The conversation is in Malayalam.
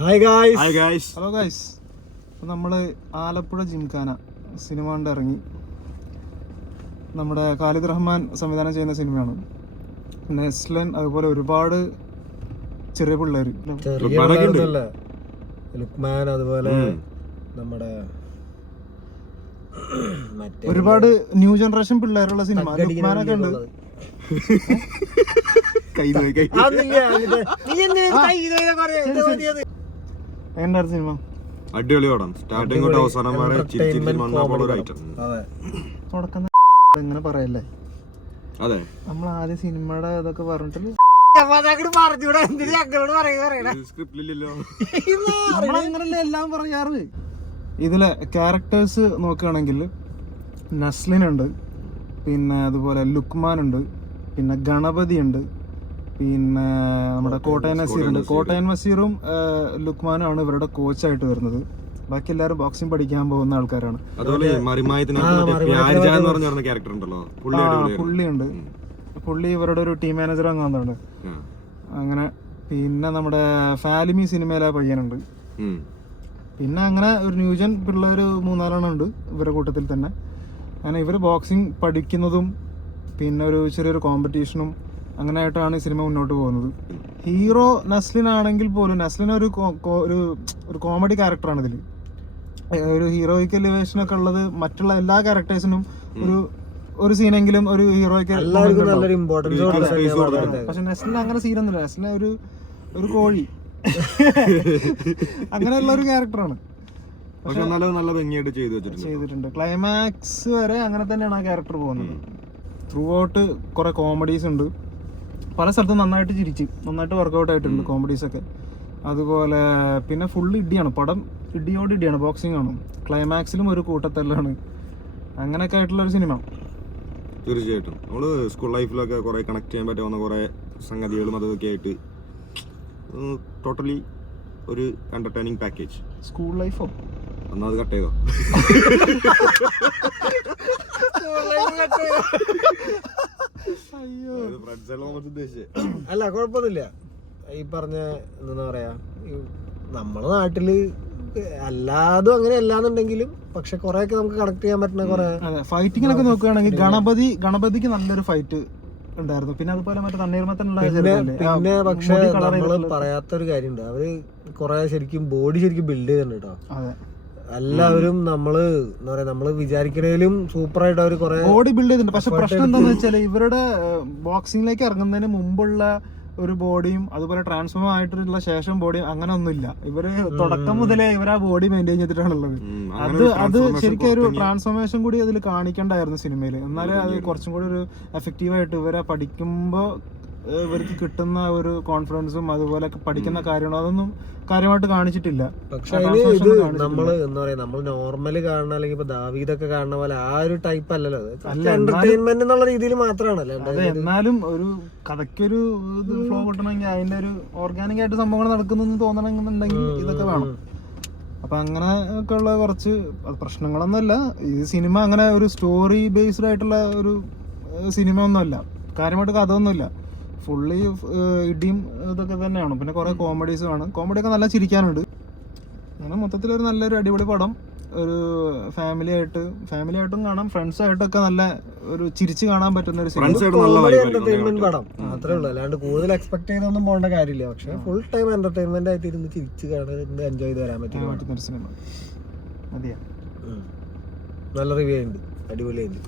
Hi guys. Hello guys. നമ്മൾ ആലപ്പുഴ ജിംഖാന സിനിമ കണ്ട് ഇറങ്ങി. നമ്മുടെ ഖാലിദ് റഹ്മാൻ സംവിധാനം ചെയ്യുന്ന സിനിമയാണ്. നെസ്ലൻ, അതുപോലെ ഒരുപാട് ചെറിയ പിള്ളേർ, ലുക്മാൻ, അതുപോലെ നമ്മുടെ ഒരുപാട് ന്യൂ ജനറേഷൻ പിള്ളേരുള്ള സിനിമ. ലുക്മാനൊക്കെ ഉണ്ട്. എങ്ങനെയായിരുന്നു സിനിമ? അടിപൊളി പടം. സ്റ്റാർട്ടിംഗ് തൊട്ട് അവസാനം വരെ തുടക്കം എങ്ങനെ പറയല്ലേ. അതെ, നമ്മൾ ആദ്യം സിനിമയുടെ ഇതൊക്കെ പറഞ്ഞിട്ട് നമ്മളങ്ങനല്ലേ എല്ലാം പറയാറ്. ഇതിലെ ക്യാരക്ടേഴ്സ് നോക്കുകയാണെങ്കിൽ നസ്ലിൻ ഉണ്ട്, പിന്നെ അതുപോലെ ലുക്മാൻ ഉണ്ട്, പിന്നെ ഗണപതി ഉണ്ട്, പിന്നെ നമ്മുടെ കോട്ടയം നസീർ ഉണ്ട്. കോട്ടയം നസീറും ലുക്മാനും ആണ് ഇവരുടെ കോച്ചായിട്ട് വരുന്നത്. ബാക്കി എല്ലാവരും ബോക്സിംഗ് പഠിക്കാൻ പോകുന്ന ആൾക്കാരാണ്. പുള്ളിയുണ്ട്. പുള്ളി ഇവരുടെ ഒരു ടീം മാനേജർ അങ്ങാന്നുണ്ട്. അങ്ങനെ പിന്നെ നമ്മുടെ ഫാലിമി സിനിമയിലെ പയ്യനുണ്ട്. പിന്നെ അങ്ങനെ ഒരു ന്യൂജൻ പിള്ളേർ 3-4 ഉണ്ട് ഇവരുടെ കൂട്ടത്തിൽ തന്നെ. അങ്ങനെ ഇവർ ബോക്സിംഗ് പഠിക്കുന്നതും പിന്നെ ഒരു ചെറിയൊരു കോമ്പറ്റീഷനും അങ്ങനെ ആയിട്ടാണ് ഈ സിനിമ മുന്നോട്ട് പോകുന്നത്. ഹീറോ നസ്ലിൻ ആണെങ്കിൽ പോലും നസ്ലിൻ ഒരു കോമഡി ക്യാരക്ടറാണ് ഇതിൽ. ഒരു ഹീറോയിക്ക് എലിവേഷൻ ഒക്കെ ഉള്ളത്. മറ്റുള്ള എല്ലാ ക്യാരക്ടേഴ്സിനും ഒരു സീനെങ്കിലും ഒരു ഹീറോയ്ക്ക്. പക്ഷെ നസ്ലിന് അങ്ങനെ സീനൊന്നുമില്ല. നസ്ലിന് ഒരു കോഴി അങ്ങനെയുള്ള ഒരു ക്യാരക്ടറാണ്. ചെയ്തിട്ടുണ്ട്. ക്ലൈമാക്സ് വരെ അങ്ങനെ തന്നെയാണ് ആ ക്യാരക്ടർ പോകുന്നത്. ത്രൂ ഔട്ട് കുറെ കോമഡീസ് ഉണ്ട്. പല സ്ഥലത്തും നന്നായിട്ട് ചിരിച്ച് നന്നായിട്ട് വർക്കൗട്ട് ആയിട്ടുണ്ട് കോമഡീസൊക്കെ. അതുപോലെ പിന്നെ ഫുള്ള് ഇടിയാണ് പടം. ഇടിയാണ്, ബോക്സിംഗ് ആണ്. ക്ലൈമാക്സിലും ഒരു കൂട്ടത്തെല്ലാണ്. അങ്ങനെയൊക്കെ ആയിട്ടുള്ളൊരു സിനിമ. തീർച്ചയായിട്ടും നമ്മള് സ്കൂൾ ലൈഫിലൊക്കെ കുറെ കണക്ട് ചെയ്യാൻ പറ്റാവുന്ന കുറെ സംഗതികളും അതൊക്കെ ആയിട്ട് ടോട്ടലി ഒരു എന്റർടൈനിങ് പാക്കേജ്. സ്കൂൾ ലൈഫോ എന്നാ അത് കട്ട് ചെയ്തോ? അല്ല, കുഴപ്പമൊന്നുമില്ല. ഈ പറഞ്ഞ എന്താ പറയാ, നമ്മളെ നാട്ടില് അല്ലാതും അങ്ങനെ അല്ലാന്നുണ്ടെങ്കിലും പക്ഷെ കൊറേയൊക്കെ നമുക്ക് കണക്ട് ചെയ്യാൻ പറ്റുന്ന കുറെ ഫൈറ്റിങ്ങിനൊക്കെ നോക്കുകയാണെങ്കിൽ ഗണപതിക്ക് നല്ലൊരു ഫൈറ്റ് ഉണ്ടായിരുന്നു. പിന്നെ അതുപോലെ മറ്റേ തണ്ണീർമത്തനുള്ള പിന്നെ പക്ഷെ നമ്മള് പറയാത്തൊരു കാര്യമുണ്ട്. അവര് കൊറേ ശരിക്കും ബോഡി ശരിക്കും ബിൽഡ് ചെയ്തിട്ടുണ്ട് കേട്ടോ. എല്ലാവരും നമ്മള് എന്താ പറയാ, നമ്മള് വിചാരിക്കണേലും സൂപ്പർ ആയിട്ട് അവര് കുറെ ബോഡി ബിൽഡ് ചെയ്തിട്ടുണ്ട്. പക്ഷെ പ്രശ്നം എന്താന്ന് വെച്ചാല് ഇവരുടെ ബോക്സിംഗിലേക്ക് ഇറങ്ങുന്നതിന് മുമ്പുള്ള ഒരു ബോഡിയും അതുപോലെ ട്രാൻസ്ഫോം ആയിട്ടുള്ള ശേഷം ബോഡിയും അങ്ങനെ ഒന്നുമില്ല. ഇവര് തുടക്കം മുതലേ ഇവർ ആ ബോഡി മെയിൻറ്റെയിൻ ചെയ്തിട്ടാണുള്ളത്. അത് ശരിക്കും ഒരു ട്രാൻസ്ഫോർമേഷൻ കൂടി അതിൽ കാണിക്കണ്ടായിരുന്നു സിനിമയിൽ. എന്നാലേ അത് കുറച്ചും കൂടി ഒരു എഫക്റ്റീവായിട്ട് ഇവരെ പഠിക്കുമ്പോ ഇവർക്ക് കിട്ടുന്ന ഒരു കോൺഫിഡൻസും അതുപോലെ പഠിക്കുന്ന കാര്യങ്ങളും അതൊന്നും കാര്യമായിട്ട് കാണിച്ചിട്ടില്ല. പക്ഷെ ഇത് നമ്മള് എന്താ പറയാ, നമ്മൾ നോർമല് കാണുന്ന അല്ലെങ്കിൽ ഇപ്പൊ ദാവീദൊക്കെ കാണുന്ന പോലെ ആ ഒരു ടൈപ്പ് അല്ലല്ലോ. എന്റർടൈൻമെന്റ് എന്നുള്ള രീതിയിൽ മാത്രമാണല്ലോ. അതെ, എന്നാലും ഒരു കഥയ്ക്കൊരു ഫ്ലോ കിട്ടണമെങ്കിൽ അതിന്റെ ഒരു ഓർഗാനിക് ആയിട്ട് സംഭവങ്ങൾ നടക്കുന്നു തോന്നണമെന്നുണ്ടെങ്കിൽ ഇതൊക്കെ വേണം. അപ്പൊ അങ്ങനെ ഒക്കെ ഉള്ള കുറച്ച് പ്രശ്നങ്ങളൊന്നുമല്ല. ഈ സിനിമ അങ്ങനെ ഒരു സ്റ്റോറി ബേസ്ഡ് ആയിട്ടുള്ള ഒരു സിനിമ ഒന്നുമല്ല. കാര്യമായിട്ട് കഥ ഒന്നുമില്ല. ഫുള്ളി ഇടിയും ഇതൊക്കെ തന്നെയാണ്. പിന്നെ കുറെ കോമഡീസും ആണ്. കോമഡിയൊക്കെ നല്ല ചിരിക്കാനുണ്ട്. അങ്ങനെ മൊത്തത്തിലൊരു നല്ലൊരു അടിപൊളി പടം. ഒരു ഫാമിലിയായിട്ടും കാണാം, ഫ്രണ്ട്സായിട്ടൊക്കെ നല്ല ഒരു ചിരിച്ച് കാണാൻ പറ്റുന്ന ഒരു എന്റർടൈൻമെന്റ് പടം മാത്രമേ ഉള്ളൂ. അല്ലാണ്ട് കൂടുതൽ എക്സ്പെക്ട് ചെയ്തൊന്നും പോകേണ്ട കാര്യമില്ല. പക്ഷെ ഫുൾ ടൈം എന്റർടൈൻമെന്റ് ആയിട്ട് ഇരുന്ന് ചിരിച്ച് കാണാൻ എൻജോയ് ചെയ്ത് വരാൻ പറ്റുന്ന ഒരു സിനിമ. മതിയാ. നല്ല റിവ്യൂ ഉണ്ട്, അടിപൊളിയുണ്ട്.